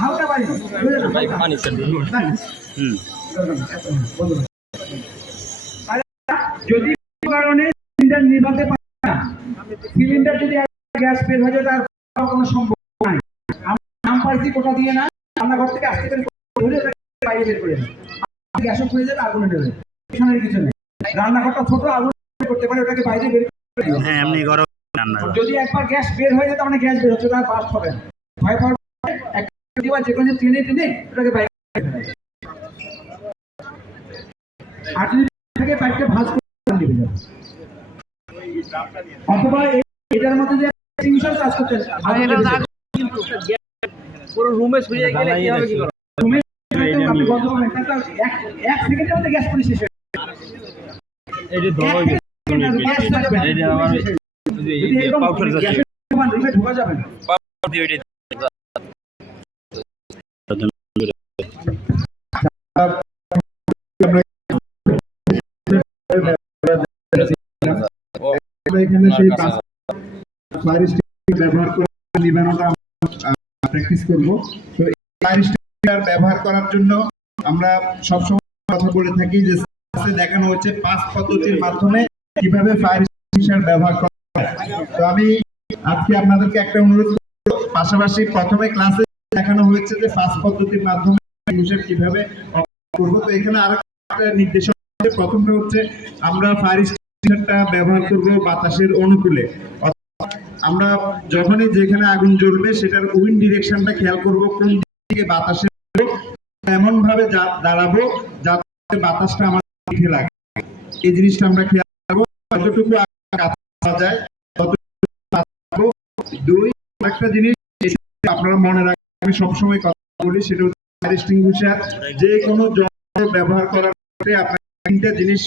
হালকা বাড়ি পানি যদি কারণে সিলিন্ডার নিভাতে পারে না, সিলিন্ডার যদি গ্যাস বের হয়ে যায় তার কোনো সম্ভব নাই। আমরা নাম পাইছি কোটা দিয়ে না, রান্নাঘর থেকে আসতে পারি বাইরে বের করে গ্যাসও হয়ে যাবে, আগুনে দেবে, কিছু নেই। রান্নাঘরটা ছোট, আগুন করতে পারে, ওটাকে বাইরে বের করে। হ্যাঁ, এমনি গরম। যদি একবার গ্যাস বের হয়ে যায় তার মানে গ্যাস বের হচ্ছে, তার বাস্ট হবে না। ভয় পাওয়ার যে কোনো টেনে টেনে ওটাকে বাইরে আর যদি থেকে পাইপটা ভাঁজ করে দিবে, অথবা এটার মধ্যে যে এক্সটিংগুইশার কাজ করতে পুরো রুমে ছড়িয়ে গেলে কি হবে? কি করব? রুমে আপনি বন্ধ করবেন, তাহলে এক সেকেন্ডের মধ্যে গ্যাস পড়ে শেষ হয়ে যাবে। এই যে ধরো এই যে আমার এই পাউডার যাচ্ছে, রুমে ঢোকা যাবে না। পাউডার দিয়ে এখানে সেই ফায়ার এক্সটিংগুইশার ব্যবহার করে নিভানোটা প্র্যাকটিস করব। তো ফায়ার এক্সটিংগুইশার ব্যবহার করার জন্য আমরা সবসময় কথা বলে থাকি যে দেখানো হচ্ছে 5 পদ্ধতির মাধ্যমে কিভাবে ফায়ার এক্সটিংগুইশার ব্যবহার করা হয়। তো আমি আজকে আপনাদেরকে একটা অনুরোধ করব, পাশাপাশি প্রথমে ক্লাসে দেখানো হয়েছে যে 5 পদ্ধতির মাধ্যমে এক্সটিংগুইশার কিভাবে করব। তো এখানে আরেকটা নির্দেশনা, প্রথমটা হচ্ছে আমরা ফায়ার এক্সটিংগুইশারটা ব্যবহার করব বাতাসের অনুকূলে। আমরা যখনই যেখানে আগুন জ্বলবে সেটার উইন্ড ডিরেকশনটা খেয়াল করব, কোন দিকে বাতাসে এমন ভাবে দাঁড়াবো যাতে বাতাসটা আমার দিকে লাগে। এই জিনিসটা আমরা খেয়াল করব, যতটুকু কাজ যায় ততটুকু। দুই, একটা জিনিস আপনারা মনে রাখবেন, আমি সবসময় কথা বলি, সেটা হচ্ছে ফায়ার এক্সটিংগুইশার যে কোনো যন্ত্র ব্যবহার করার ক্ষেত্রে আপনার তিনটা জিনিস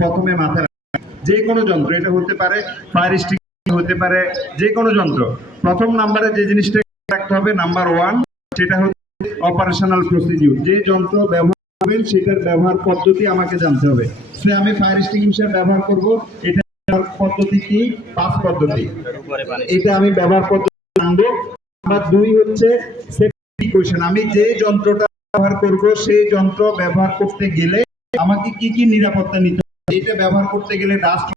প্রথমে মাথায় রাখবেন। যে কোনো যন্ত্র, এটা হতে পারে ফায়ার এক্সটিংগুইশার, হতে পারে যে কোনো যন্ত্র, প্রথম নাম্বারে যে জিনিসটা রাখতে হবে, নাম্বার 1, সেটা হচ্ছে অপারেশনাল প্রসিডিউর। যে যন্ত্র ব্যবহার করবেন সেটার ব্যবহার পদ্ধতি আমাকে জানতে হবে। সে আমি ফায়ার এক্সটিংগুইশার ব্যবহার করব, এটা পদ্ধতি কি? 5 পদ্ধতি, এটা আমি ব্যবহার পদ্ধতি জানবো। নাম্বার 2 হচ্ছে সেফটি কোয়েশ্চেন, আমি যে যন্ত্রটা ব্যবহার করব সেই যন্ত্র ব্যবহার করতে গেলে আমাকে কি কি নিরাপত্তা নিতে হবে। এটা ব্যবহার করতে গেলে ডাস্ট,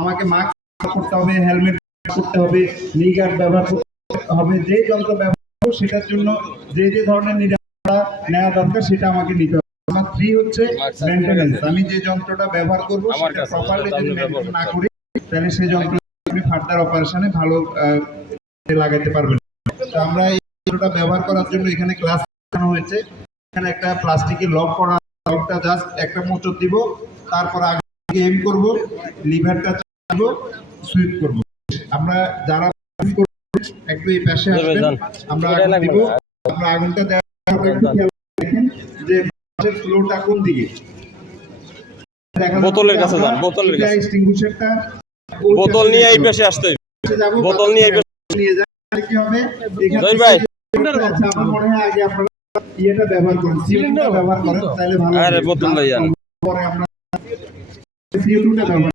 আমাকে মাস্ক করতে হবে, হেলমেট করতে হবে, নি গার্ড ব্যবহার করতে হবে। যে যন্ত্র ব্যবহার করব সেটার জন্য যে যে ধরনের নিরাপত্তা নেওয়া দরকার সেটা আমাকে নিতে হবে। নাম্বার 3 হচ্ছে মেইনটেনেন্স, আমি যে যন্ত্রটা ব্যবহার করব সেটা প্রপারলি যদি মেইনটেইন না করি তাহলে সেই যন্ত্র আপনি ফার্দার অপারেশনে ভালো লাগাতে পারবেন। তো আমরা এই যন্ত্রটা ব্যবহার করার জন্য এখানে ক্লাস দেখানো হয়েছে। এখানে একটা প্লাস্টিকের লক করা, লকটা জাস্ট একটা মোচড় দিব, তারপর আগে এম করব, লিভারটা চালাবো, সুইপ করব। আমরা যারা একটু এই পাশে আসবেন, আমরা আগুন দিব। আমরা আগুনটা দেওয়ার পর একটু খেয়াল রাখেন যে ফ্লোটা কোন দিকে। বোতলের কাছে যান, বোতলের কাছে, এক্সটিংগুইশারটা বোতল নিয়ে এই পাশে আসতে হবে, বোতল নিয়ে এই পাশে নিয়ে যান। কি হবে জয় ভাই, আচ্ছা আমার মনে হয় আগে আপনারা ইয়েটা ব্যবহার করেন, সিলিন্ডার ব্যবহার করেন, তাহলে ভালো। আরে বোতল লই যান, পরে আমরা CO2টা ব্যবহার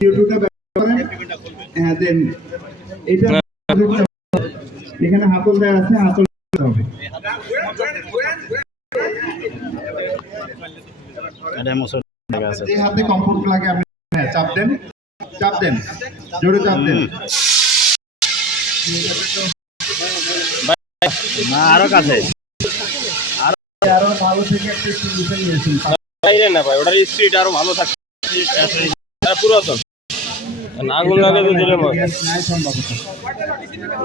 CO2টা ব্যবহার করেন। হ্যাঁ, দেন এটা এখানে হাতল দেওয়া আছে, হাতল দিতে হবে। যে হাতে কমফোর্ট লাগে আপনি চাপ দেন, চাপ দেন, জোরে চাপ দেন। আরো কাছে, আরো ভালো থেকে একটা এক্সটিংগুইশার নিয়েছেন বাইরে না ভাই, ওটার স্পিড আরো ভালো থাকে, পুরাতন আগুন লাগে তো দিলে নাই সম্ভবত।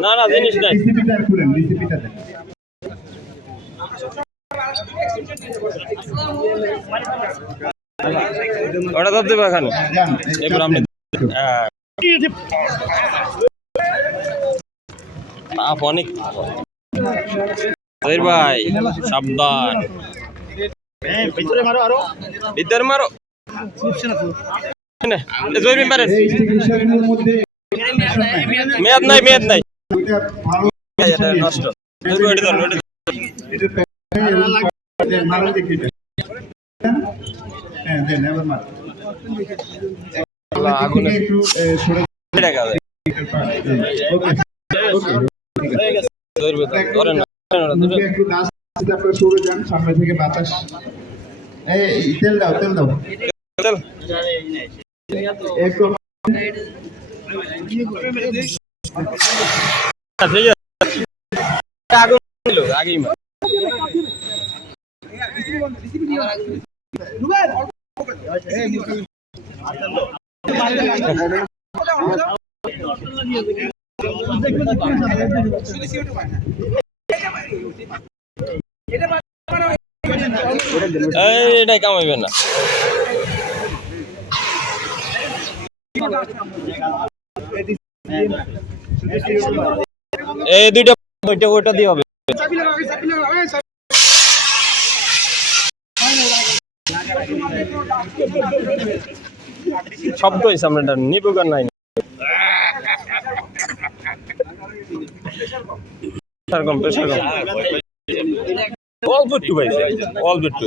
না না জিনিস নাই। রেসিপিটা খুলেন, রেসিপিটা দেন। ওটা ধরতে পারে এখানে, এবার আপনি তাপ অনেক ভাই, সাবধান, ভিতরে মারো, আরো ভিতরে মারো, জয়বিন পারেন, মেয়াদ নাই, মেয়াদ নাই, নষ্ট আগুনে একটু সরে ধরবে তো, ধরেন না, ধরেন না, মুখে ধরেন। একটু দাস আছে, আপনারা সরে যান, সামনে থেকে বাতাস। এই তেল দাও, তেল দাও চল। একটু। ঠিক আছে। আগুন ছিল, আগেই মার। এটাই কামাইবে না। এই দুইটা ওইটা দিয়ে হবে। শব্দ হয়েছে আমরা নিবো গান নাই। প্রেশার কম, প্রেশার কম। অল্প একটু পাইছে, অল্প একটু।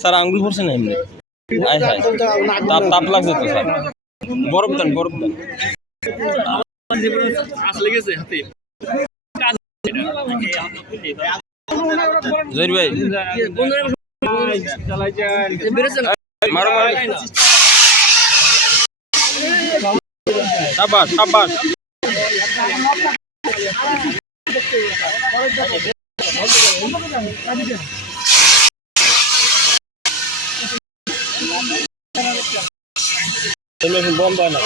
স্যার আঙ্গুল পড়ছে না এমনি? আয় হায়, তাপ তাপ লাগছে তো স্যার। বরফ দেন, বরফ দেন। জহির ভাই মারো মারো। সাবাস সাবাস। বন্ধ হয় না।